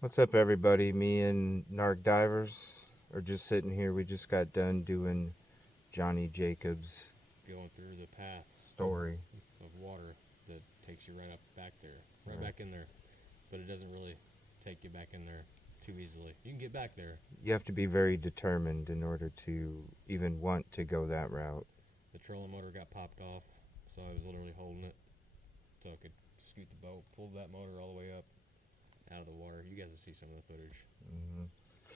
What's up, everybody? Me and Narc Divers are just sitting here. We just got done doing Johnny Jacobs' Going through the path story. of water that takes you right up back there, right back in there. But it doesn't really take you back in there too easily. You can get back there. You have to be very determined in order to even want to go that route. The trolling motor got popped off, so I was literally holding it so I could scoot the boat, pull that motor all the way up out of the water. You guys will see some of the footage. Mm-hmm.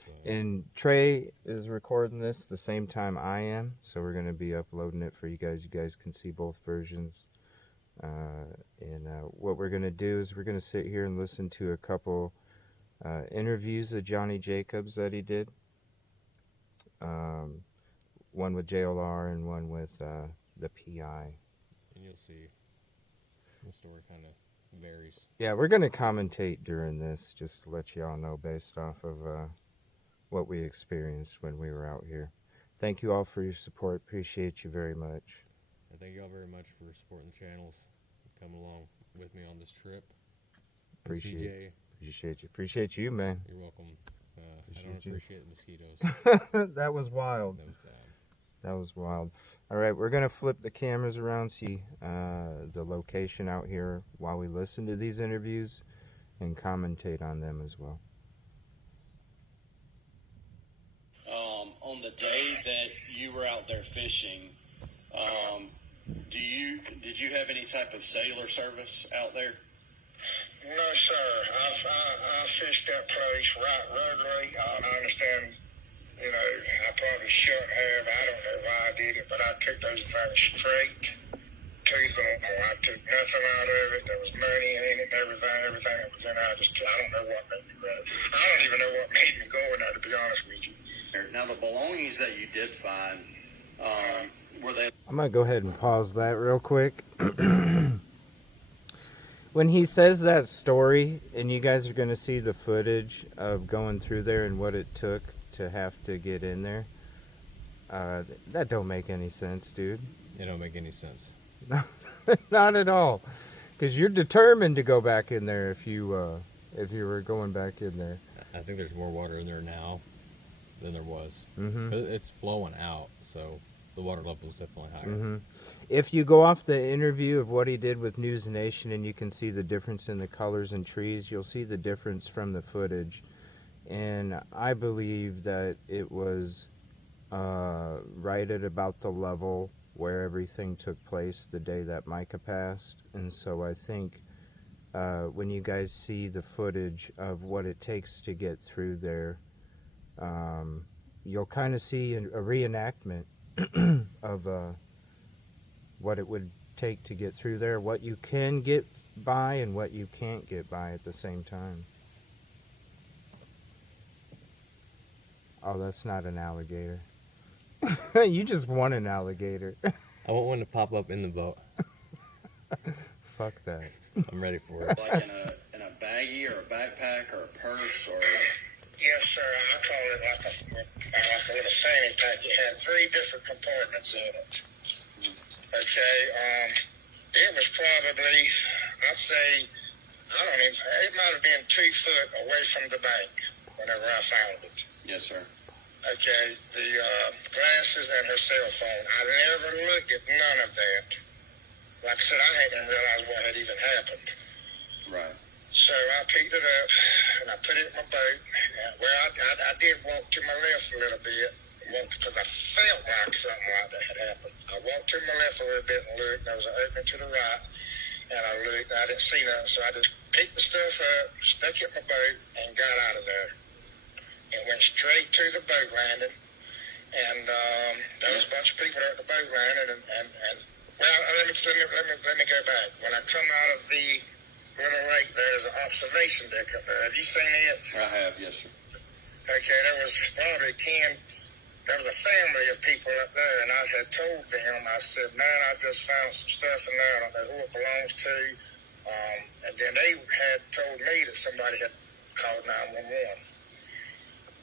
So. And Trey is recording this the same time I am, so we're going to be uploading it for you guys. You guys can see both versions. What we're going to do is we're going to sit here and listen to a couple interviews of Johnny Jacobs that he did. One with JLR and one with the PI. And you'll see the story kind of varies. Yeah, we're going to commentate during this just to let y'all know based off of what we experienced when we were out here. Thank you all for your support. Appreciate you very much. And thank you all very much for supporting the channels and coming along with me on this trip. Appreciate you, man. You're welcome. I don't appreciate the mosquitoes. That was wild. That was bad. That was wild. All right, we're going to flip the cameras around, see the location out here while we listen to these interviews and commentate on them as well. On the day that you were out there fishing, did you have any type of cellular service out there? No, sir. I fished that place right regularly. I understand, I probably shouldn't have. I don't know why I did it, but I took those things straight to them. I took nothing out of it. There was money in it and everything that was in it. I don't know what made me grab it. I don't even know what made me go in there, to be honest with you. Now, the belongings that you did find, were they... I'm going to go ahead and pause that real quick. When he says that story, and you guys are going to see the footage of going through there and what it took to have to get in there, that don't make any sense, dude. It don't make any sense. Not at all. Because you're determined to go back in there if you were going back in there. I think there's more water in there now than there was. Mm-hmm. It's flowing out, so the water level is definitely higher. Mm-hmm. If you go off the interview of what he did with News Nation and you can see the difference in the colors and trees, you'll see the difference from the footage. And I believe that it was right at about the level where everything took place the day that Mica passed. And so I think when you guys see the footage of what it takes to get through there, you'll kind of see a reenactment of what it would take to get through there, what you can get by and what you can't get by at the same time. Oh, that's not an alligator. You just want an alligator. I want one to pop up in the boat. Fuck that. I'm ready for it. Like in a baggie or a backpack or a purse or... Yes, sir. I call it like a little fanny pack. It had 3 different compartments in it. Okay. It was probably, I'd say, it might have been 2 foot away from the bank whenever I found it. Yes, sir. Okay. The glasses and her cell phone. I never looked at none of that. Like I said, I hadn't realized what had even happened. Right. So I picked it up and I put it in my boat. Well, I did walk to my left a little bit because I felt like something like that had happened. I walked to my left a little bit and looked. There was an opening to the right, and I looked. And I didn't see nothing, so I just picked the stuff up, stuck it in my boat, and got out of there. And went straight to the boat landing. And there was a bunch of people there at the boat landing. And well, let me go back. When I come out of the little lake, there's an observation deck up there. Have you seen it? I have, yes, sir. Okay, there was probably 10. There was a family of people up there, and I had told them, I said, man, I just found some stuff in there. I don't know who it belongs to. And then they had told me that somebody had called 911.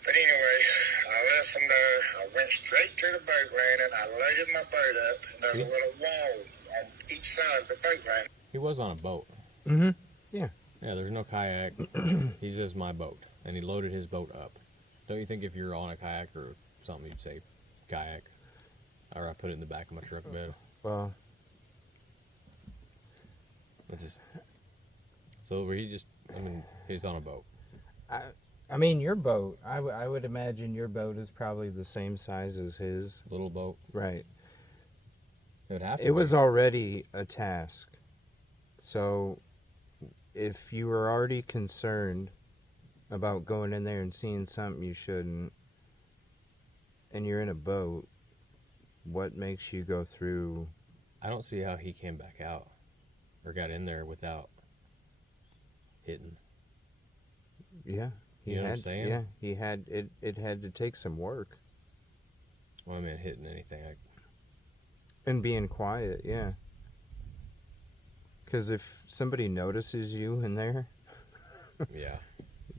But anyway, I left from there. I went straight to the boat landing. I loaded my boat up, and there's a little wall on each side of the boat landing. He was on a boat. Mm-hmm. Yeah. Yeah, there's no kayak. He's just my boat, and he loaded his boat up. Don't you think if you're on a kayak or something, you'd say kayak? Or I put it in the back of my truck bed. Well, So he just, he's on a boat. I mean, your boat, I would imagine your boat is probably the same size as his. Little boat. Right. It would have to It was already a task. So if you were already concerned about going in there and seeing something you shouldn't, and you're in a boat, what makes you go through? I don't see how he came back out or got in there without hitting. Yeah. You know what I'm saying? Yeah, he had it. It had to take some work. Well, I mean, hitting anything. And being quiet, yeah. Because if somebody notices you in there, Yeah.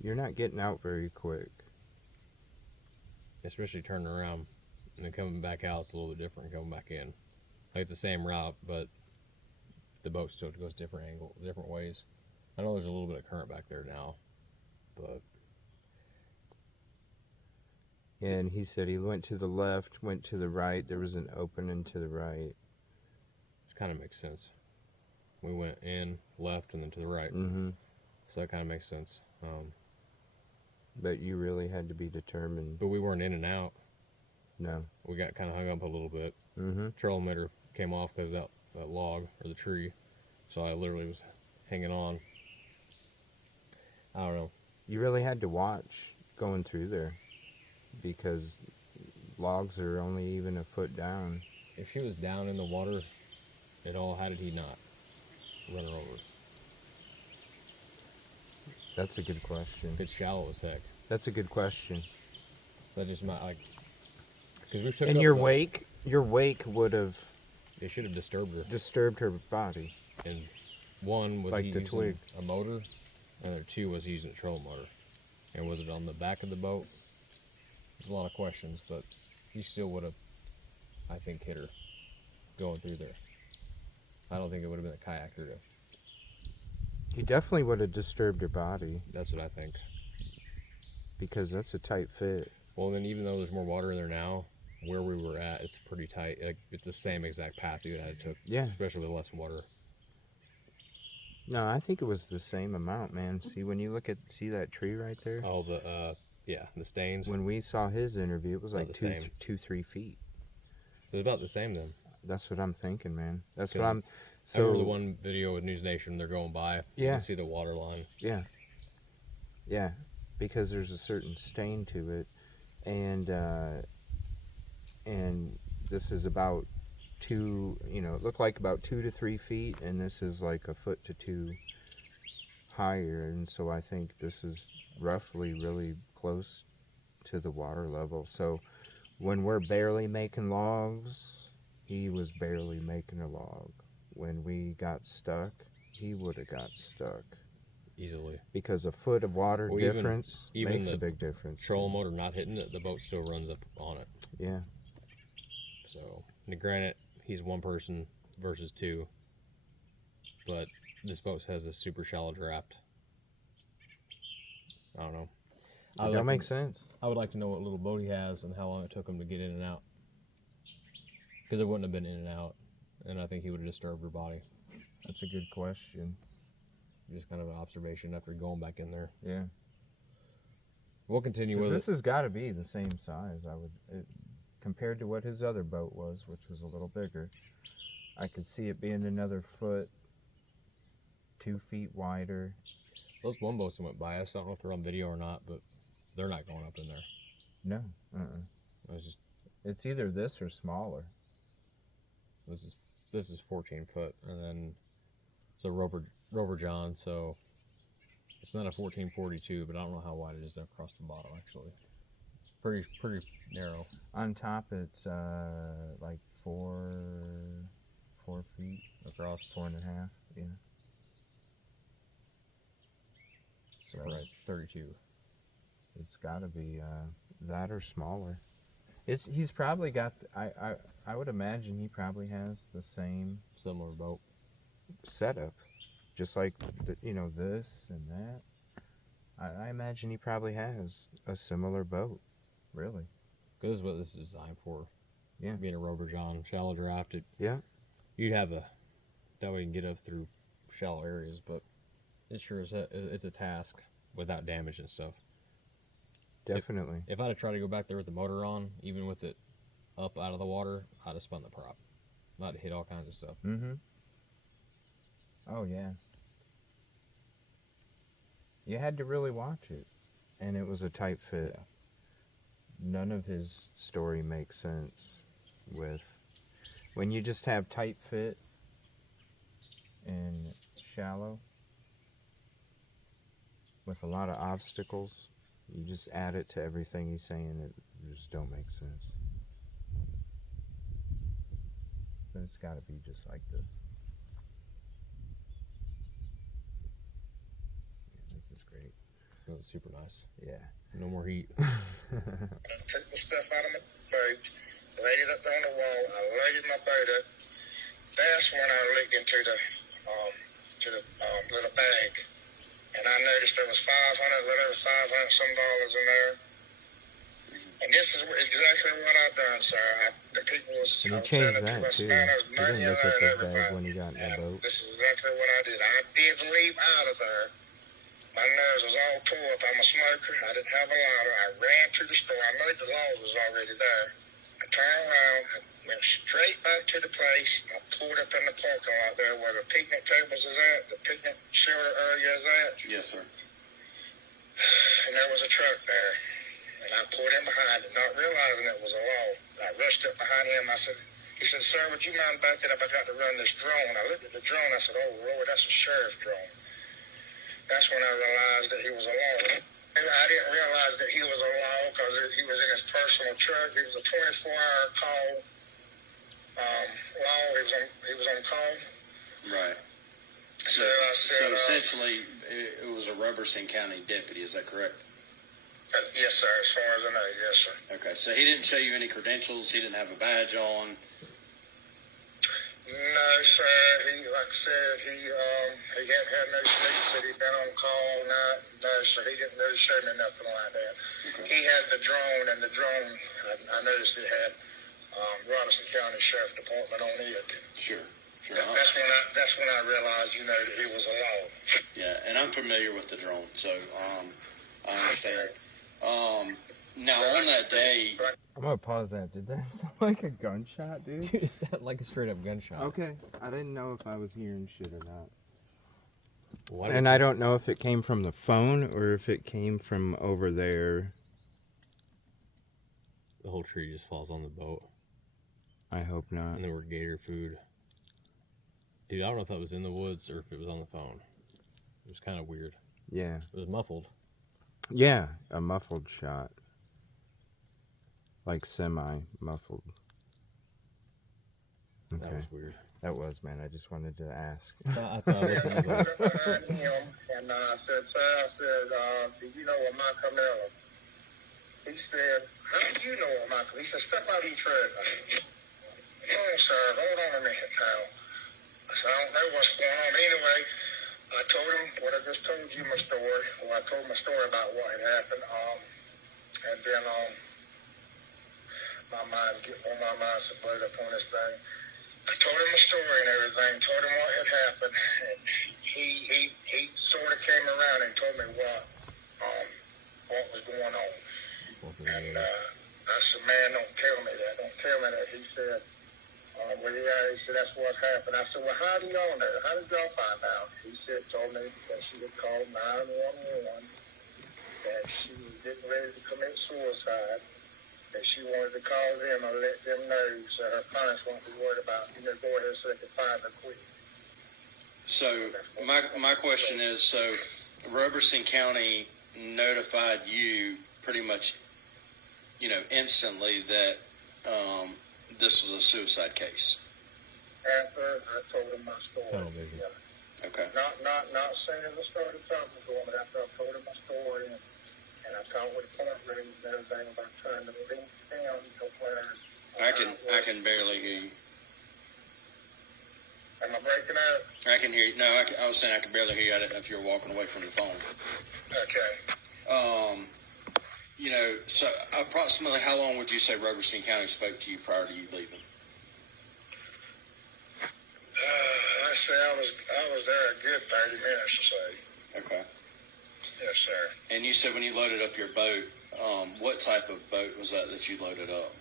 you're not getting out very quick. Especially turning around and then coming back out, it's a little bit different coming back in. Like, it's the same route, but the boat still goes different ways. I know there's a little bit of current back there now, but Yeah, and he said he went to the left, went to the right. There was an opening to the right. it kind of makes sense. We went in, left, and then to the right. Mm-hmm. So that kind of makes sense. But you really had to be determined. But we weren't in and out. No. We got kind of hung up a little bit. Mm-hmm. Trolling motor came off because that log or the tree. So I literally was hanging on. I don't know. You really had to watch going through there because logs are only even a foot down. If she was down in the water at all, how did he not run her over? That's a good question. It's shallow as heck. That's a good question. That just might like because we took And up your wake would have It should have disturbed her. disturbed her body. And one was Like he the using twig. a motor, and two was he using a trolling motor. And was it on the back of the boat? There's a lot of questions, but he still would have, I think, hit her going through there. I don't think it would have been a kayaker. He definitely would have disturbed her body That's what I think. because that's a tight fit. Well, then even though there's more water in there now, where we were at, it's pretty tight. Like, it's the same exact path you had took. Yeah. Especially with less water. No, I think it was the same amount, man. See, when you see that tree right there? Oh, the stains. When we saw his interview, it was like About the same. 3 feet. It was about the same then. That's what I'm thinking, man. That's what Yeah. I'm. I remember So the one video with News Nation, they're going by. You Yeah. can see the water line. yeah, because there's a certain stain to it, and this is about it looked like about 2 to 3 feet, and this is like a foot to 2 higher, and so I think this is roughly really close to the water level. So when we're barely making logs, he was barely making a log. When we got stuck, he would have got stuck. Easily. Because a foot of water Well, difference even makes the a big difference. Trolling motor not hitting it, the boat still runs up on it. Yeah. So, and granted, he's one person versus two, but this boat has a super shallow draft. I don't know. That makes sense. I would like to know what little boat he has and how long it took him to get in and out. Because it wouldn't have been in and out, and I think he would have disturbed her body. That's a good question. Just kind of an observation after going back in there. Yeah. We'll continue 'Cause with this it. has got to be the same size. Compared to what his other boat was, which was a little bigger. I could see it being another foot, 2 feet wider. Those one boats that went by us, I don't know if they're on video or not, but they're not going up in there. No. It was just, It's either this or smaller. this is 14 foot, and then it's a Rover John, so it's not a 1442, but I don't know how wide it is across the bottom actually. Pretty narrow. On top, it's like 4 feet Across. 4.5. Yeah. So right, 32. It's got to be that or smaller. He's probably got. I would imagine he probably has the same Similar boat. setup. just like this and that. I imagine he probably has a similar boat. Really? Because this is what this is designed for. Yeah. Being a Rover John, shallow draft, Yeah. you'd have that way you can get up through shallow areas, but it sure is it's a task without damage and stuff. Definitely. If I'd have tried to go back there with the motor on, even with it up out of the water, I'd have spun the prop. I'd have hit all kinds of stuff. Mm-hmm. Oh, yeah. You had to really watch it. And it was a tight fit. Yeah. None of his story makes sense with... When you just have tight fit and shallow with a lot of obstacles, you just add it to everything he's saying, it just don't make sense. But it's got to be just like this. Yeah, this is great. It was super nice. Yeah. No more heat. Took the stuff out of my boat, laid it up on the wall. I loaded my boat up. That's when I looked into the little bag, and I noticed there was $500 some dollars in there. And this is exactly what I done, sir. The people was And he telling changed the people that too. there's He money didn't in look there at and the bag everything. when he got in the And boat. this is exactly what I did. I did leave out of there. My nose was all tore up. I'm a smoker. I didn't have a lighter. I ran to the store. I knew the laws was already there. I turned around. I went straight back to the place. I pulled up in the parking lot there where the picnic tables is at, the picnic shelter area is at. Yes, sir. And there was a truck there. And I pulled in behind it, not realizing it was a law. I rushed up behind him. He said, sir, would you mind backing up? I got to run this drone. I looked at the drone. I said, oh, Lord, that's a sheriff's drone. That's when I realized that he was a law. I didn't realize that he was a law because he was in his personal truck. He was a 24-hour call law. He was on call. Right. So, I said, so essentially, it was a Robertson County deputy. Is that correct? Yes, sir. As far as I know, yes, sir. Okay. So he didn't show you any credentials. He didn't have a badge on. No, sir. Like I said, he hadn't had no sleep. Said he'd been on call all night. No, sir. He didn't really show me nothing like that. Okay. He had the drone, and the drone, I noticed it had Robertson County Sheriff Department on it. Sure. Sure. That's when I realized, that he was a law. Yeah, and I'm familiar with the drone, so I understand. Now on that day, I'm gonna pause that. Did that sound like a gunshot, dude? Dude, it sounded like a straight up gunshot. Okay. I didn't know if I was hearing shit or not. Why And I don't know if it came from the phone or if it came from over there. the whole tree just falls on the boat. I hope not. And there were gator food. Dude, I don't know if that was in the woods or if it was on the phone. It was kind of weird. Yeah. It was muffled. Yeah, a muffled shot. Like semi-muffled. Okay. That was weird. That was, man. I just wanted to ask. I thought I looked at it, I was like, And I said, sir, do you know a Mica Miller? He said, how do you know a Mica? He said, step out of your truck. Oh, sir, hold on a minute now. I said, I don't know what's going on. Anyway, I told him what I just told you, my story. Well, I told my story about what had happened. And then my mind's blowed up on this thing. I told him my story and everything, told him what had happened, and he sort of came around and told me what was going on. And I said, man, don't tell me that. Don't tell me that. He said, he said, that's what happened. I said, well, how do y'all know? How did y'all find out? He said, told me that she had called 911, that she was getting ready to commit suicide. And she wanted to call them and let them know so her parents won't be worried about, go ahead so they can find her quick. so my question is, so Roberson County notified you pretty much, instantly that this was a suicide case. After I told them my story. Television. Yeah. Okay. Not saying as I started talking to him, but after I told him my story and I talked with the courtroom and everything about trying to bring down the players. I can barely hear you. Am I breaking up? I can hear you. No, I was saying I could barely hear you. I didn't know if you were walking away from the phone. Okay. You know, so approximately how long would you say Robertson County spoke to you prior to you leaving? I say I was there a good 30 minutes or so. Okay. Yes, sir. And you said when you loaded up your boat, what type of boat was that you loaded up?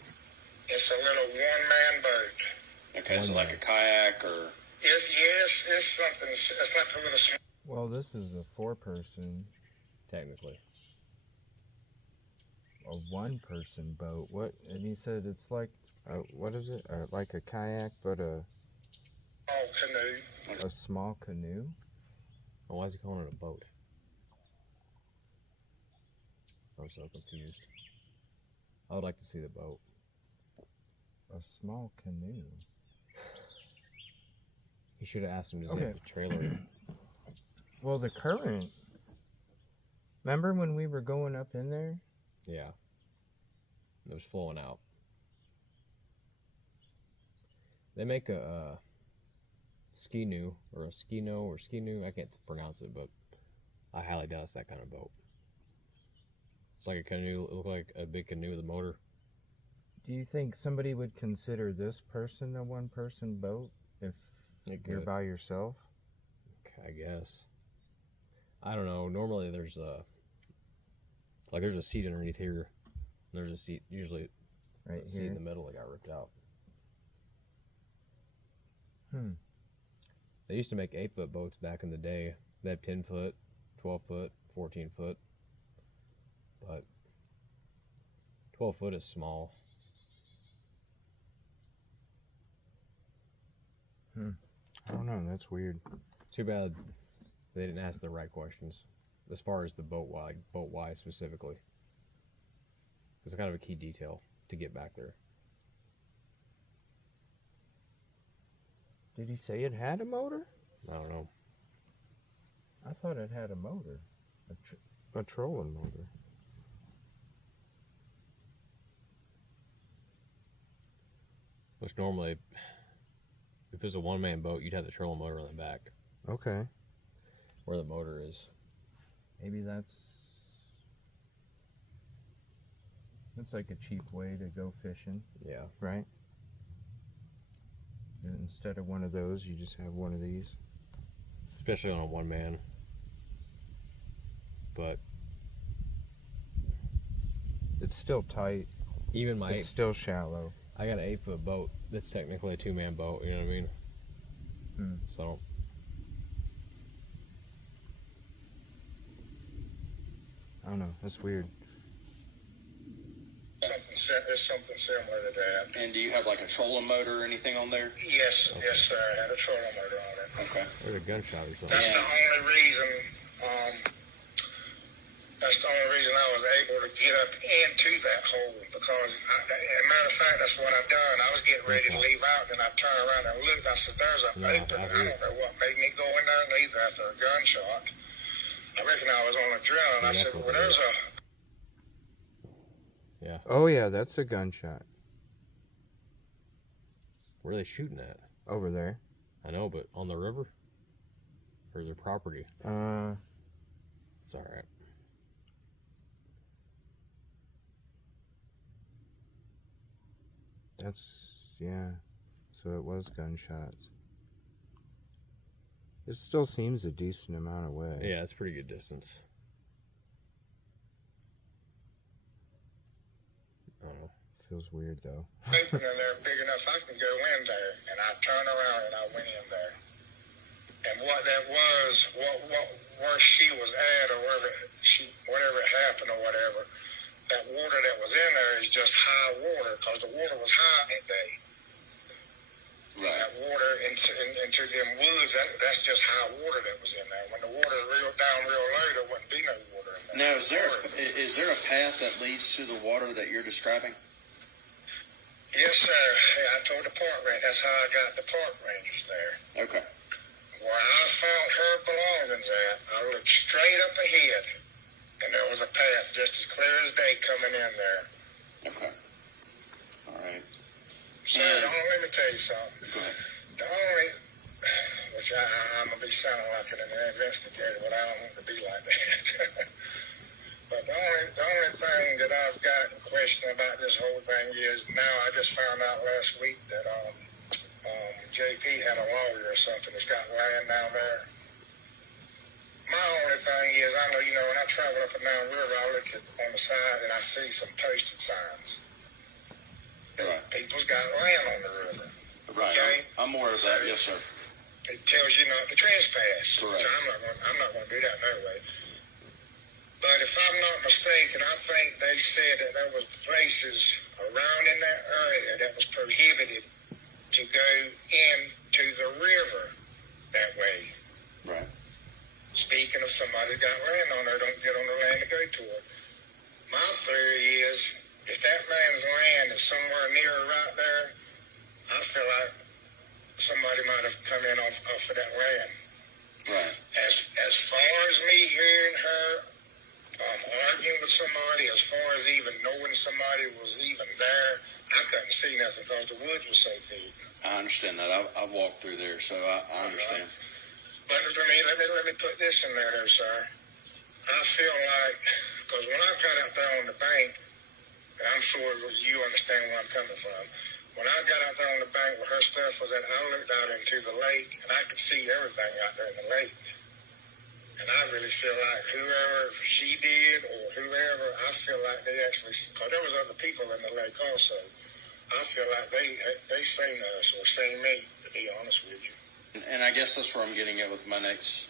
It's a little one-man boat. Okay, so like a kayak or... It's something. It's like a little small. Well, this is a 4-person, Technically. a 1-person boat. What? And he said it's like, what is it? Like a kayak, but a Canoe. small canoe. Well, why is he calling it a boat? I'm so confused. I would like to see the boat. A small canoe. He should have asked him to Okay. zip the trailer. Well, the current. Remember when we were going up in there? Yeah. It was flowing out. They make a ski-noo, or a ski-no, or ski-noo. I can't pronounce it, but I highly doubt it's that kind of boat. It's like a canoe. It looked like a big canoe with a motor. Do you think somebody would consider this person a 1-person boat if you're by yourself? I guess. I don't know. Normally there's a seat underneath here. There's a seat, usually Right a seat here. in the middle that got ripped out. They used to make 8-foot boats back in the day. They have 10 foot, 12 foot, 14 foot. But 12 foot is small. I don't know. That's weird. Too bad they didn't ask the right questions as far as the boat-wise specifically. It's kind of a key detail to get back there. Did he say it had a motor? I don't know. I thought it had a motor. A trolling motor. Which normally, if it's a one-man boat, you'd have the trolling motor on the back, Okay. where the motor is. Maybe that's like a cheap way to go fishing, Yeah. right? And instead of one of those, you just have one of these. Especially on a one-man. But It's still tight. even my It's still shallow. I got an 8-foot boat that's technically a 2-man boat, you know what I mean? So I don't know. That's weird. It's something similar to that. And do you have like a trolling motor or anything on there? Yes, sir. I had a trolling motor on it. Okay. or a gunshot or something. That's the only reason. That's the only reason I was able to get up into that hole because, as a matter of fact, that's what I done. I was getting ready to leave out, and I turned around and looked. I said, "There's a open." I don't know what made me go in there and leave after a gunshot. I reckon I was on a drill, and I said, "Well, there's a." Yeah. Oh yeah, that's a gunshot Where are they shooting at? over there. I know, but on the river? Or their property? It's alright. Yeah. So it was gunshots. It still seems a decent amount away. Yeah, it's a pretty good distance. I don't know. Feels weird though. Open in there big enough I can go in there, and I turned around and I went in there. And what that was, where she was at, or whatever happened or whatever, that water that was in there is just high water because the water was high that day. Right. That water into them woods, that's just high water that was in there. When the water's down real low, there wouldn't be no water in there. Now, is there a path that leads to the water that you're describing? Yes, sir. I told the park ranger. That's how I got the park rangers there. Okay. Where I found her belongings at, I looked straight up ahead, and there was a path just as clear as day coming in there. Okay. All right. Sir, let me tell you something. Go ahead. The only which I'm going to be sounding like an investigator, but I don't want to be like that. But the only thing that I've got in question about this whole thing is now I just found out last week that JP had a lawyer or something that's got land down there. My only thing is, I know, when I travel up and down the river, I look on the side and I see some posted signs. Right. People's got land on the river. Right. Okay? I'm aware of that. Yes, sir. It tells you not to trespass. Correct. So I'm not going to do that no way. But if I'm not mistaken, I think they said that there was places around in that area that was prohibited to go into the river that way. Right. Speaking of somebody's got land on there, don't get on the land to go to it. My theory is, if that man's land is somewhere near right there, I feel like somebody might have come in off of that land. Right. As far as me hearing her arguing with somebody, as far as even knowing somebody was even there, I couldn't see nothing because the woods was so thick. I understand that. I've walked through there, so I understand. But let me put this in there, though, sir. I feel like, because when I got out there on the bank, and I'm sure you understand where I'm coming from, when I got out there on the bank where her stuff was at, I looked out into the lake, and I could see everything out there in the lake. And I really feel like whoever she did or whoever, I feel like they actually, because there was other people in the lake also, I feel like they seen us or seen me, to be honest with you. And I guess that's where I'm getting at with my next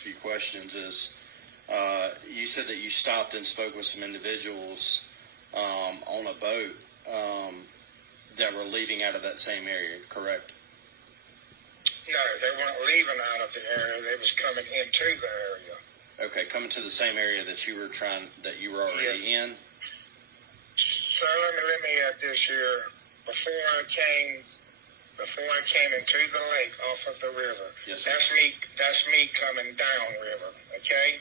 few questions is, you said that you stopped and spoke with some individuals on a boat that were leaving out of that same area, correct? No, they weren't leaving out of the area. They was coming into the area. Okay, coming to the same area that you were already in. So let me add this here. Before I came into the lake off of the river. Yes, sir. That's me coming down river. Okay.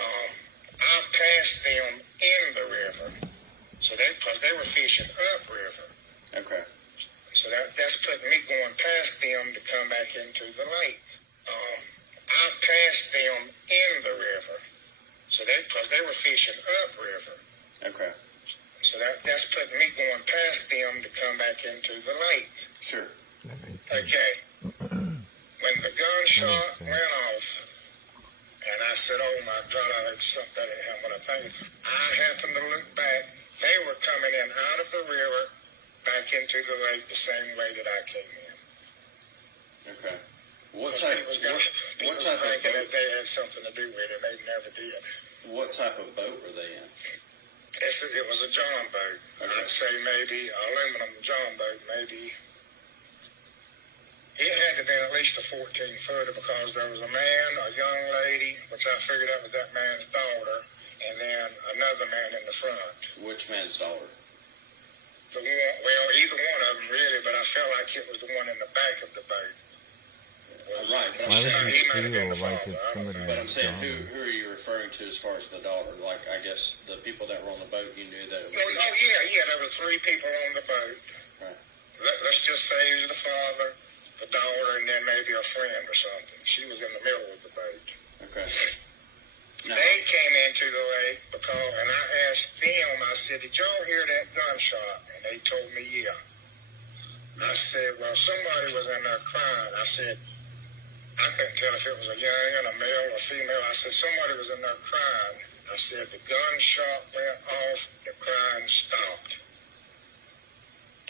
I passed them in the river. So because they were fishing up river. Okay. So that's putting me going past them to come back into the lake. I passed them in the river. So because they were fishing up river. Okay. So that's putting me going past them to come back into the lake. Sure. Okay. When the gunshot went off, and I said, "Oh my God, I heard something." And when I happened to look back, they were coming in out of the river, back into the lake the same way that I came in. Okay. What so type of boat? That they had something to do with it. They never did. What type of boat were they in? It was a John boat. Okay. I'd say maybe aluminum John boat. Maybe it had to be at least a 14-footer because there was a man, a young lady, which I figured out was that man's daughter, and then another man in the front. Which man's daughter? Either one of them really, but I felt like it was the one in the back of the boat. Right. Why would you feel like it's somebody But I'm saying, Johnnie? who are you referring to as far as the daughter? Like, I guess the people that were on the boat, you knew that it was. Yeah. There were 3 people on the boat. Right. Let's just say it was the father, the daughter, and then maybe a friend or something. She was in the middle of the boat. Okay. Now, They came into the lake and I asked them, I said, "Did y'all hear that gunshot?" And they told me, yeah. I said, "Well, somebody was in there crying." I said, I couldn't tell if it was a young, a male, or female. I said, somebody was in there crying. I said, the gunshot went off, the crying stopped.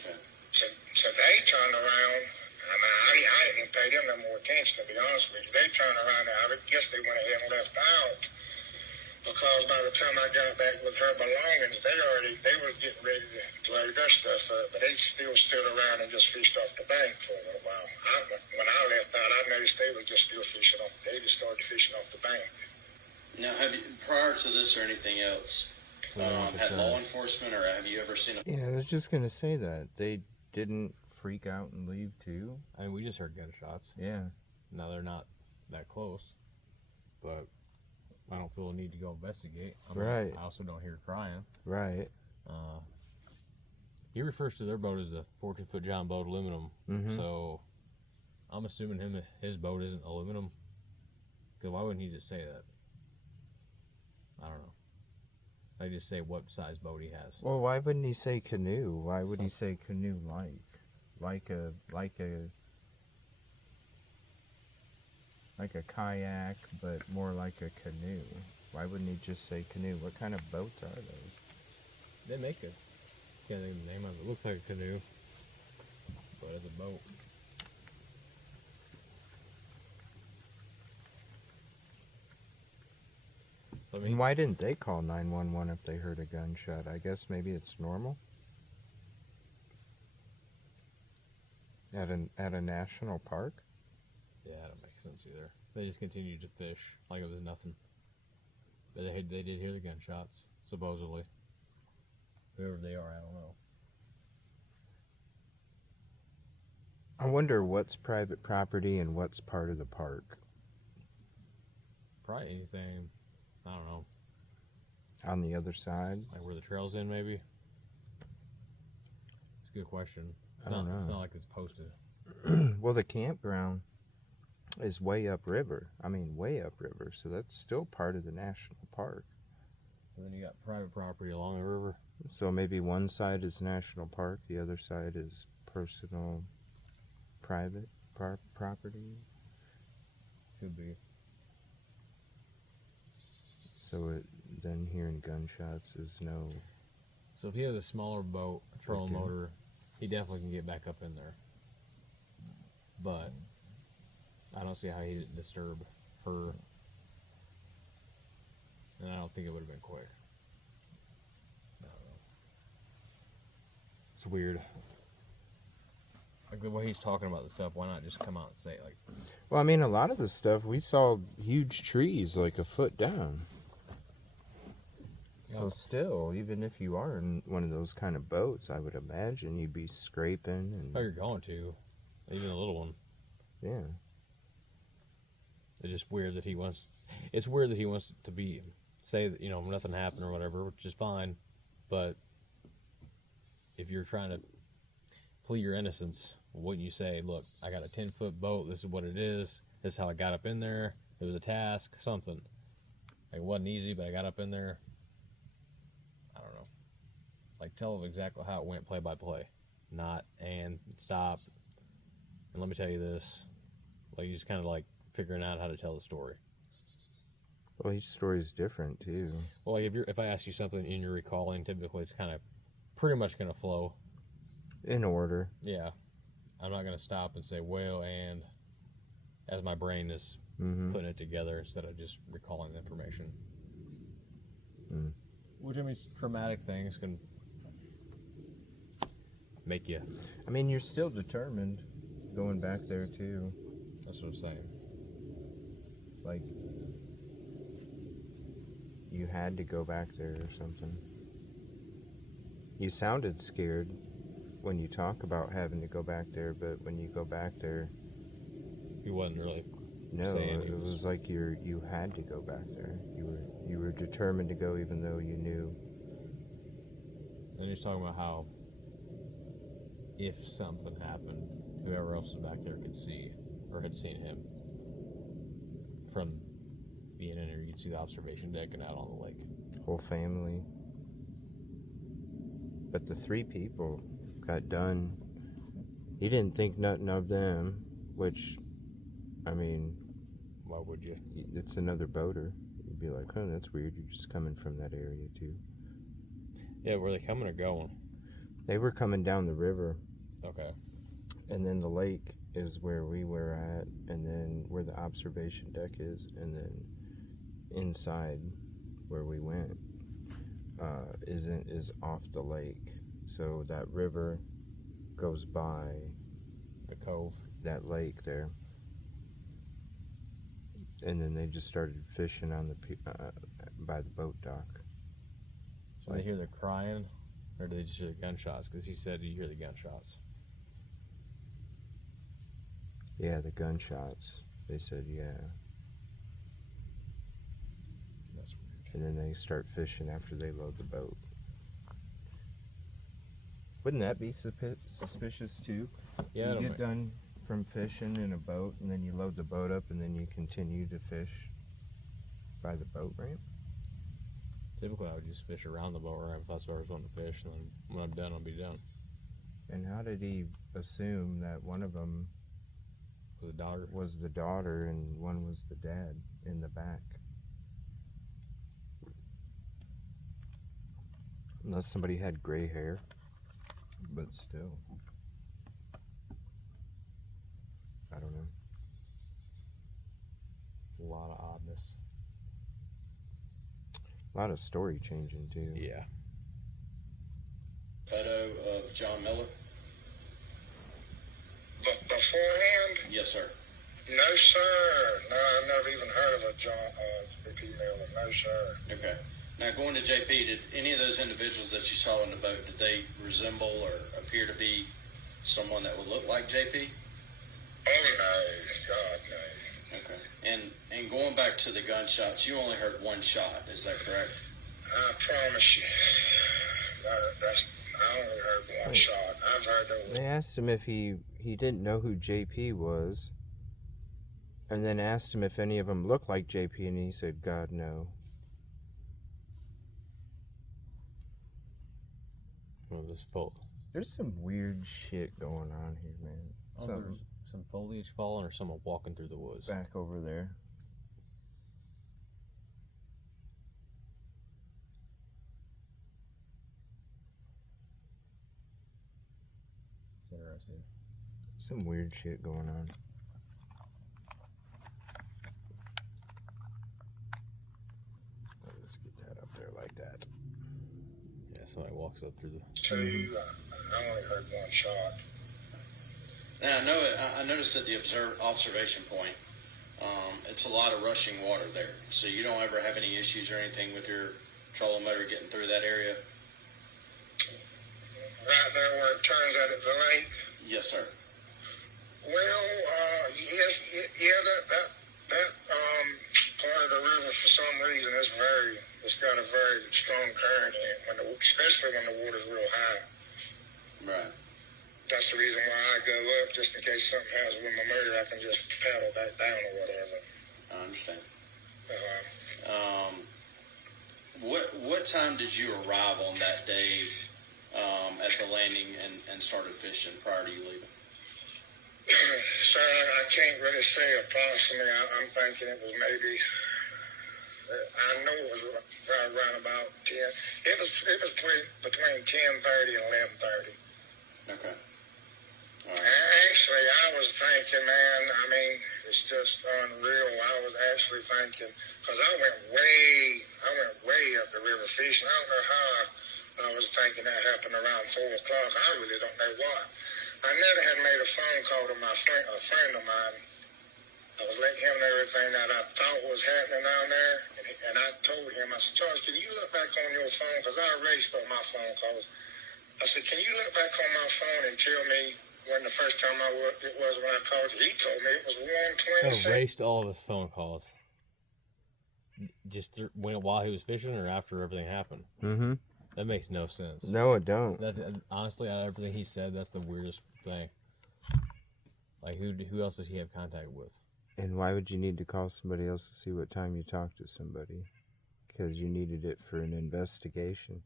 okay. So they turned around, and I didn't pay them no more attention, to be honest with you. They turned around, and I guess they went ahead and left out, because by the time I got back with her belongings, they were getting ready to load their stuff up, but they still stood around and just fished off the bank for a little while. When I left out, I noticed they were just still fishing off. They just started fishing off the bank. Now, have you, prior to this or anything else, had law enforcement, or have you ever seen a? Yeah, I was just gonna say that they didn't freak out and leave too. I mean, we just heard gunshots. Yeah. Now they're not that close, but I don't feel a need to go investigate. Right. I also don't hear crying. Right. He refers to their boat as a 14-foot John boat, aluminum. Mm-hmm. So I'm assuming his boat isn't aluminum. Because why wouldn't he just say that? I don't know. I just say what size boat he has. Well, why wouldn't he say canoe? Why would he say canoe like a kayak, but more like a canoe? Why wouldn't he just say canoe? What kind of boats are those? They make it. Can't think of the name of it. It looks like a canoe, but it's a boat. I And why didn't they call 911 if they heard a gunshot? I guess maybe it's normal at a national park. Yeah, that don't make sense either. They just continued to fish like it was nothing. But they did hear the gunshots, supposedly. Whoever they are, I don't know. I wonder what's private property and what's part of the park. Probably anything, I don't know, On the other side? like where the trail's in, maybe? It's a good question. I don't know. It's not like it's posted. Well, the campground is way upriver. I mean, way upriver. So that's still part of the national park. And then you got private property along the river. So maybe one side is national park, the other side is personal, private property. Could be. So then hearing gunshots is no. So if he has a smaller boat, a trolling Okay. motor, he definitely can get back up in there. But I don't see how he didn't disturb her. And I don't think it would have been quick. I don't know. It's weird. Like the way he's talking about the stuff, why not just come out and say it? Like, Well, I mean, a lot of the stuff we saw huge trees like a foot down. So still, even if you are in one of those kind of boats, I would imagine you'd be scraping oh, and you're going to. Even a little one. yeah. It's just weird that he wants. It's weird that he wants to be say that nothing happened or whatever, which is fine. But if you're trying to plead your innocence, wouldn't you say, "Look, I got a 10-foot boat. This is what it is. This is how I got up in there. It was a task, something. Like, it wasn't easy, but I got up in there." I don't know. Like, tell them exactly how it went, play by play, not and stop. And let me tell you this. Like, you just kind of like figuring out how to tell the story. Well, each story's different too. Well, like if I ask you something and you're recalling, typically it's kind of pretty much going to flow. In order. Yeah. I'm not going to stop and say, well, and as my brain is putting it together instead of just recalling the information. Which, I mean, traumatic things can make you. I mean, you're still determined going back there too. That's what I'm saying. Like, you had to go back there or something. You sounded scared when you talk about having to go back there, but when you go back there, He wasn't really. no, saying he it was like you had to go back there. You were determined to go even though you knew. And he's talking about how if something happened, whoever else was back there could see or had seen him from being in there. You could see the observation deck and out on the lake. Whole family. But the 3 people got done. He didn't think nothing of them, which, I mean, Why would you? it's another boater. You'd be like, oh, that's weird. You're just coming from that area too. Yeah, were they coming or going? They were coming down the river, Okay. and then the lake is where we were at, and then where the observation deck is, and then inside where we went is off the lake. So that river goes by The cove. that lake there, and then they just started fishing on the by the boat dock. So they hear the crying, or do they just hear the gunshots? Because he said you hear the gunshots. Yeah, the gunshots. They said yeah, That's weird. and then they start fishing after they load the boat. Wouldn't that be suspicious too? Yeah, You get done from fishing in a boat, and then you load the boat up, and then you continue to fish by the boat ramp? Typically, I would just fish around the boat ramp if that's where I was wanting to fish, and then when I'm done, I'll be done. And how did he assume that one of them With the daughter. was the daughter and one was the dad in the back? Unless somebody had gray hair, but still. I don't know. A lot of oddness. A lot of story changing too. Yeah. Photo of John Miller? Beforehand? Yes, sir. No, sir. No, I've never even heard of a JP Miller. No, sir. Okay. Now, going to JP, did any of those individuals that you saw in the boat, did they resemble or appear to be someone that would look like JP? Oh, no. God, no. Okay. And going back to the gunshots, you only heard one shot. Is that correct? I promise you. I only heard one shot. I've heard those. They asked him if he didn't know who JP was, and then asked him if any of them looked like JP, and he said, God, no. Well, this fo- There's some weird shit going on here, man. Oh, there's some foliage falling or someone walking through the woods. Back over there. It's interesting. Some weird shit going on. Let's get that up there like that. Yeah, somebody walks up through the... Two. I only heard one shot. Now, I noticed at the observation point, it's a lot of rushing water there. So you don't ever have any issues or anything with your trolling motor getting through that area? Right there where it turns out at the lake. Yes, sir. Well, yes, yeah, that part of the river for some reason it's got a very strong current in it, especially when the water's real high. Right. That's the reason why I go up, just in case something happens with my motor, I can just paddle back down or whatever. I understand. Uh, What time did you arrive on that day at the landing and started fishing prior to you leaving? Sir, I can't really say approximately. I'm thinking it was maybe. I know it was right around about 10. It was between 10:30 and 11:30. Okay. All right. Actually, I was thinking, man. I mean, it's just unreal. I was actually thinking because I went way up the river fishing. I don't know how I was thinking that happened around 4 o'clock. I really don't know why. I never had made a phone call to a friend of mine. I was letting him know everything that I thought was happening down there, and I told him, I said, Charles, can you look back on your phone? Because I erased all my phone calls. I said, can you look back on my phone and tell me when the first time it was when I called you? He told me it was 1:26. Erased all of his phone calls. Just while he was fishing or after everything happened? Mm-hmm. That makes no sense. No, it don't. That's honestly, out of everything he said, that's the weirdest thing. Like, who else did he have contact with? And why would you need to call somebody else to see what time you talked to somebody? Because you needed it for an investigation.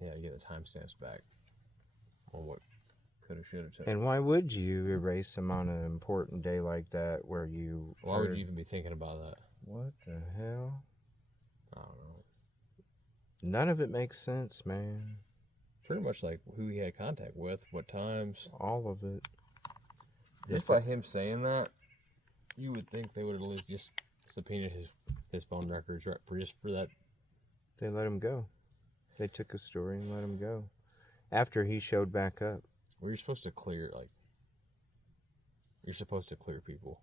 Yeah, get the timestamps back on what coulda, shoulda, took. And why would you erase them on an important day like that where you... Why would you even be thinking about that? What the hell? I don't know. None of it makes sense, man. Pretty much like who he had contact with, what times. All of it. Just by him saying that, you would think they would at least just subpoenaed his phone records right just for that. They let him go. They took a story and let him go. After he showed back up. Well, you're supposed to clear, you're supposed to clear people.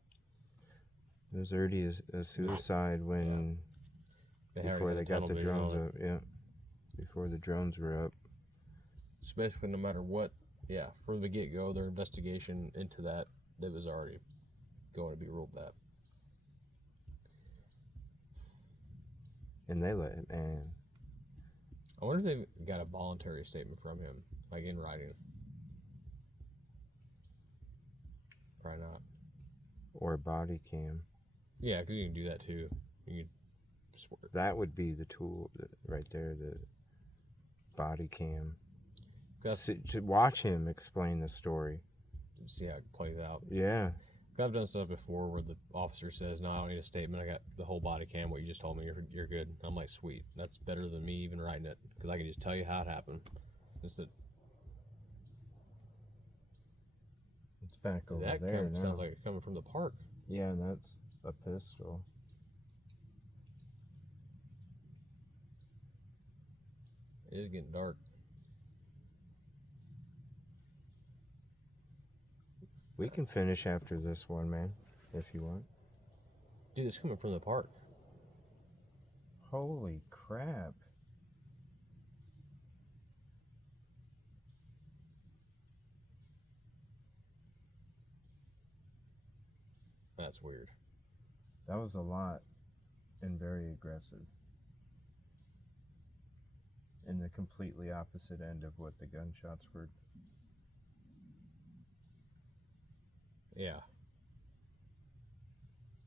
It was already a suicide when... Before they got the drones up, yeah. Before the drones were up. It's basically no matter what, yeah, from the get-go, their investigation into that was already going to be ruled that. And they let him, man. I wonder if they got a voluntary statement from him, like in writing. Probably not. or a body cam. Yeah, because you can do that too. You can just work. That would be the tool right there, the body cam. To watch him explain the story. See how it plays out. Yeah. I've done stuff before where the officer says, "No, I don't need a statement. I got the whole body cam. What you just told me, you're good." I'm like, "Sweet. That's better than me even writing it because I can just tell you how it happened." It's back over that there now. sounds like it's coming from the park. Yeah, that's a pistol. It is getting dark. We can finish after this one, man, if you want. Dude, it's coming from the park. Holy crap. That's weird. That was a lot and very aggressive. And the completely opposite end of what the gunshots were. Yeah.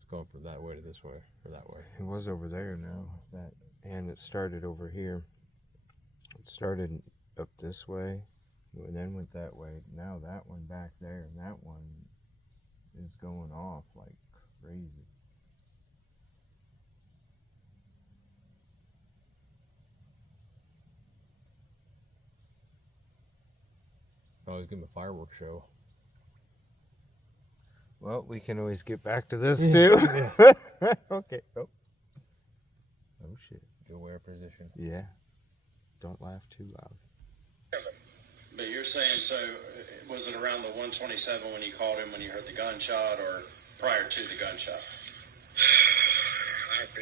It's going from that way to this way, or that way. It was over there now. And it started over here. It started up this way, and then went that way. Now that one back there, and that one is going off like crazy. Always give him a fireworks show. Well, we can always get back to this too. Okay. Oh shit. Be aware of position. Yeah. Don't laugh too loud. But you're saying, so was it around the 127 when you called him when you heard the gunshot, or prior to the gunshot? I'd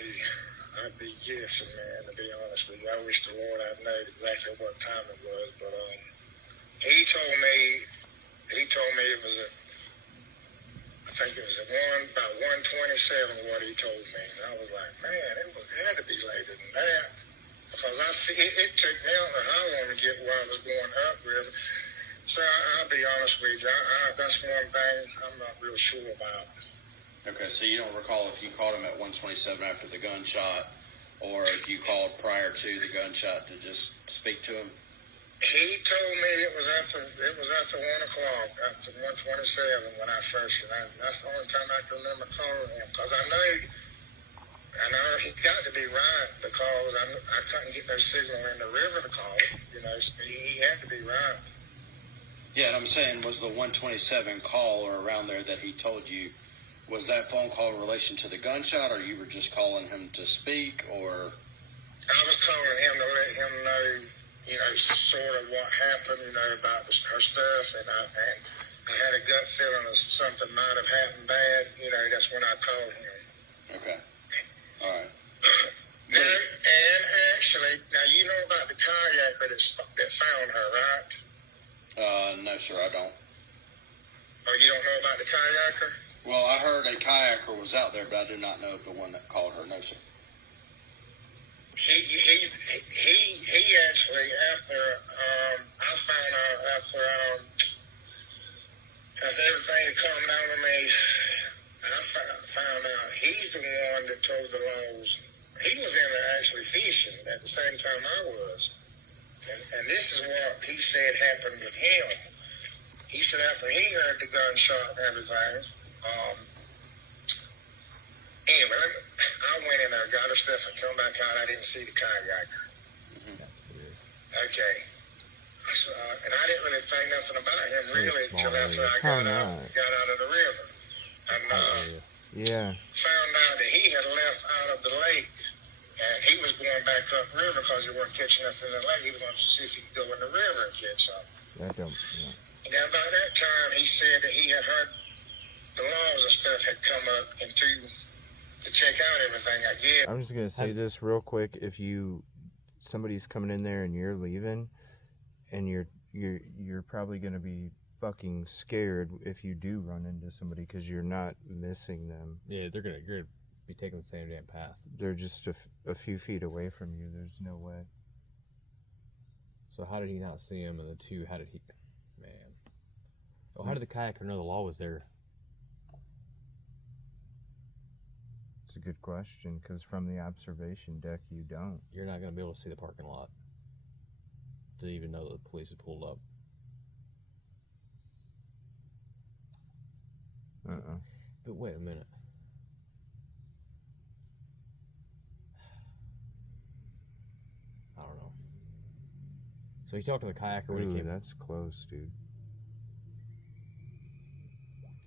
be guessing, man, to be honest with you. I wish the Lord I'd known exactly what time it was, but he told me it was I think it was about 127 what he told me. And I was like, man, it had to be later than that. Because it took me, I don't know how long to get where I was going upriver. So I'll be honest with you, that's one thing I'm not real sure about. Okay, so you don't recall if you called him at 127 after the gunshot, or if you called prior to the gunshot to just speak to him? He told me it was after 1 o'clock, after 127 when I first, and that's the only time I can remember calling him, because I know he got to be right, because I couldn't get no signal in the river to call him, so he had to be right. Yeah, and I'm saying, was the 127 call or around there that he told you, was that phone call in relation to the gunshot, or you were just calling him to speak, or? I was calling him to let him know, sort of what happened, about her stuff, and I had a gut feeling that something might have happened bad, that's when I called him. Okay. All right. And actually, now you know about the kayaker that found her, right? No, sir, I don't. Oh, you don't know about the kayaker? Well, I heard a kayaker was out there, but I do not know of the one that called her. No, sir. He actually, after I found out, after everything had come down to me, I found out he's the one that told the laws. He was in there actually fishing at the same time I was. And this is what he said happened with him. He said after he heard the gunshot and everything, anyway, I went in there, got her stuff, and come back out. I didn't see the kayaker. That's weird. Okay. And I didn't really think nothing about him really until after I got out of the river. And found out that he had left out of the lake, and he was going back up river because he wasn't catching nothing in the lake. He was going to see if he could go in the river and catch something. And then by that time, he said that he had heard the laws and stuff had come up to check out everything, I guess. I'm just gonna say this real quick. If somebody's coming in there and you're leaving, and you're probably gonna be fucking scared if you do run into somebody because you're not missing them. Yeah, you're gonna be taking the same damn path. They're just a few feet away from you. There's no way. So how did he not see him? And the two, how did he? Man. Oh, how did the kayaker know the law was there? That's a good question, because from the observation deck, you don't. You're not going to be able to see the parking lot to even know that the police had pulled up. But wait a minute. I don't know. So he talked to the kayaker when he Ooh, came. that's close, dude.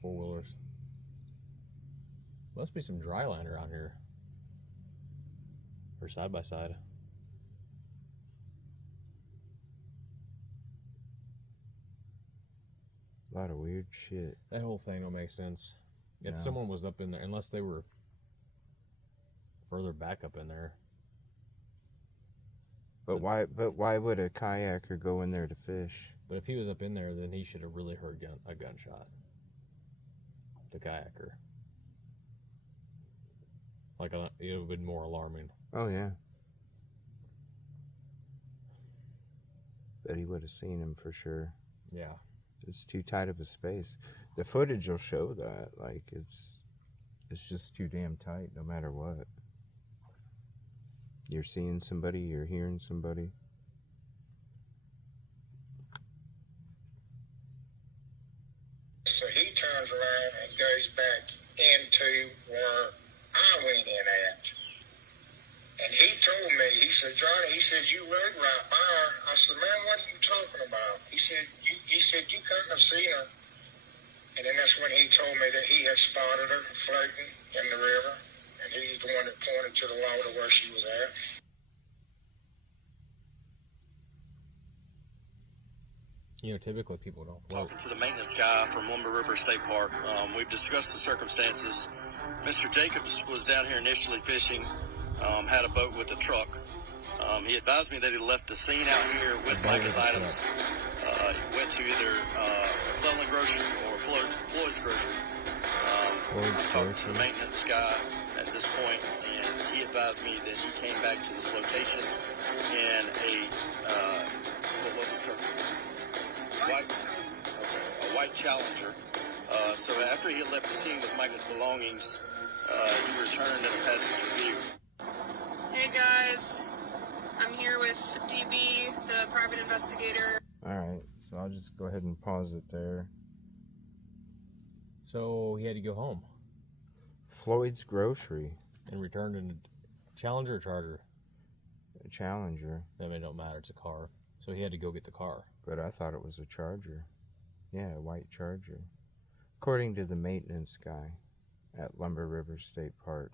Four-wheelers. Must be some dry land around here. Or side-by-side. A lot of weird shit. That whole thing don't make sense. If No. someone was up in there, unless they were further back up in there. But why would a kayaker go in there to fish? But if he was up in there, then he should have really heard a gunshot. The kayaker. Like, it would have been more alarming. Oh, yeah. But he would have seen him for sure. Yeah. It's too tight of a space. The footage will show that. Like, it's just too damn tight no matter what. You're seeing somebody, you're hearing somebody. So he turns around and goes back into where I went in at. And he told me, he said, Johnny, he said, you rode right by her. I said, man, what are you talking about? He said, you couldn't have seen her. And then that's when he told me that he had spotted her floating in the river. And he's the one that pointed to the water where she was at. You know, typically people don't float. Talking to the maintenance guy from Lumber River State Park. We've discussed the circumstances. Mr. Jacobs was down here initially fishing, had a boat with a truck. He advised me that he left the scene out here with Mica's items. He went to either McClellan Grocery or Floyd's Grocery. I talked to the maintenance guy at this point, and he advised me that he came back to this location in a, what was it, sir? A white Challenger. So after he had left the scene with Mica's belongings, he returned in a passenger vehicle. Hey guys, I'm here with DB, the private investigator. Alright, so I'll just go ahead and pause it there. So he had to go home Floyd's Grocery. and returned in a Challenger or Charger. A Challenger. I mean, it don't matter, it's a car. So he had to go get the car. But I thought it was a Charger. Yeah, a white Charger. According to the maintenance guy at Lumber River State Park.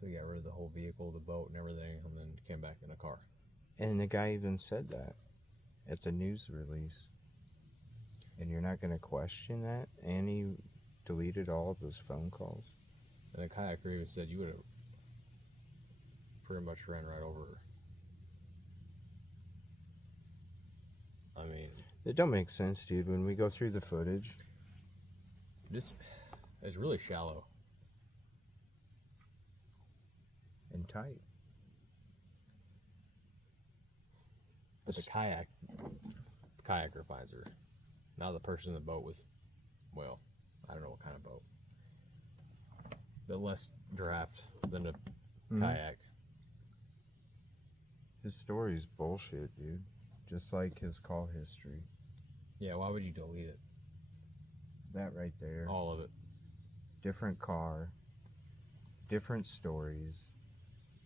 So he got rid of the whole vehicle, the boat, and everything, and then came back in a car. And the guy even said that at the news release. And you're not going to question that? And he deleted all of his phone calls. And the kayaker even said you would have pretty much ran right over her. I mean, It don't make sense, dude. When we go through the footage, it's really shallow. and tight. But the kayaker finds her. Not the person in the boat with, well, I don't know what kind of boat. But less draft than a kayak. His story's bullshit, dude. Just like his call history. Yeah, why would you delete it? That right there. All of it. Different car. Different stories.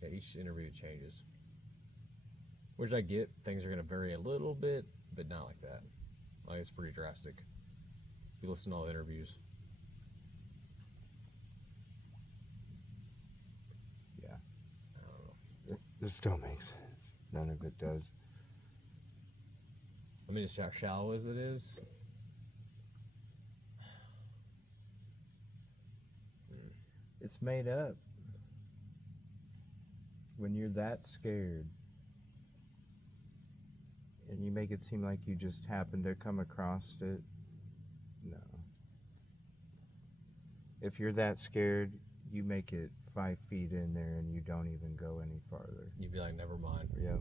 Yeah, each interview changes. Which I get, things are going to vary a little bit, but not like that. Like, it's pretty drastic. You listen to all the interviews. Yeah. I don't know. This don't make sense. None of it does. I mean, it's how shallow as it is. It's made up. When you're that scared, and you make it seem like you just happened to come across it, no. If you're that scared, you make it 5 feet in there and you don't even go any farther. You'd be like, never mind. Yep.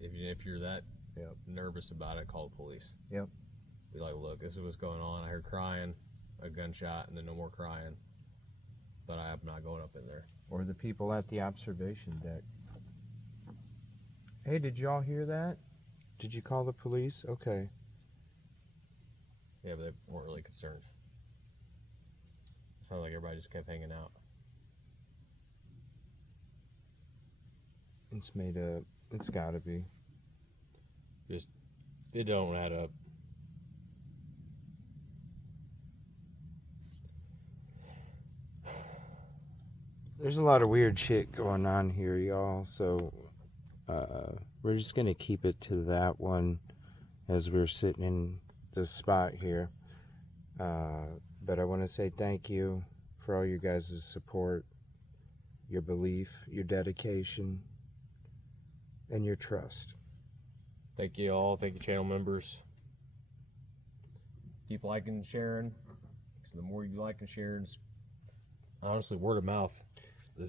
If you're that Yep. nervous about it, call the police. Yep. Be like, look, this is what's going on. I heard crying, a gunshot, and then no more crying. But I am not going up in there. Or the people at the observation deck. Hey, did y'all hear that? Did you call the police? Okay. Yeah, but they weren't really concerned. It sounded like everybody just kept hanging out. It's made up. It's gotta be. Just, it don't add up. There's a lot of weird shit going on here, y'all, so we're just gonna keep it to that one as we're sitting in the spot here. But I want to say thank you for all you guys' support, your belief, your dedication, and your trust. Thank you all. Thank you, channel members. Keep liking and sharing. Because the more you like and share, it's honestly word of mouth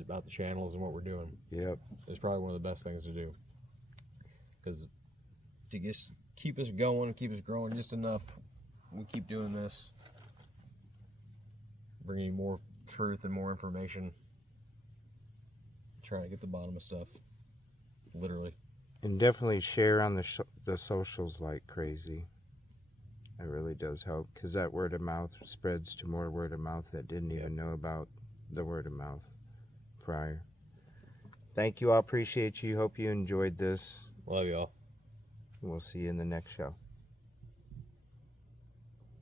about the channels and what we're doing. Yep. It's probably one of the best things to do. Because to just keep us going, keep us growing just enough, we keep doing this, bringing you more truth and more information, trying to get the bottom of stuff, literally. And definitely share on the socials like crazy. It really does help, because that word of mouth spreads to more word of mouth that didn't even know about the word of mouth prior. Thank you all. Appreciate you. Hope you enjoyed this. Love y'all. We'll see you in the next show.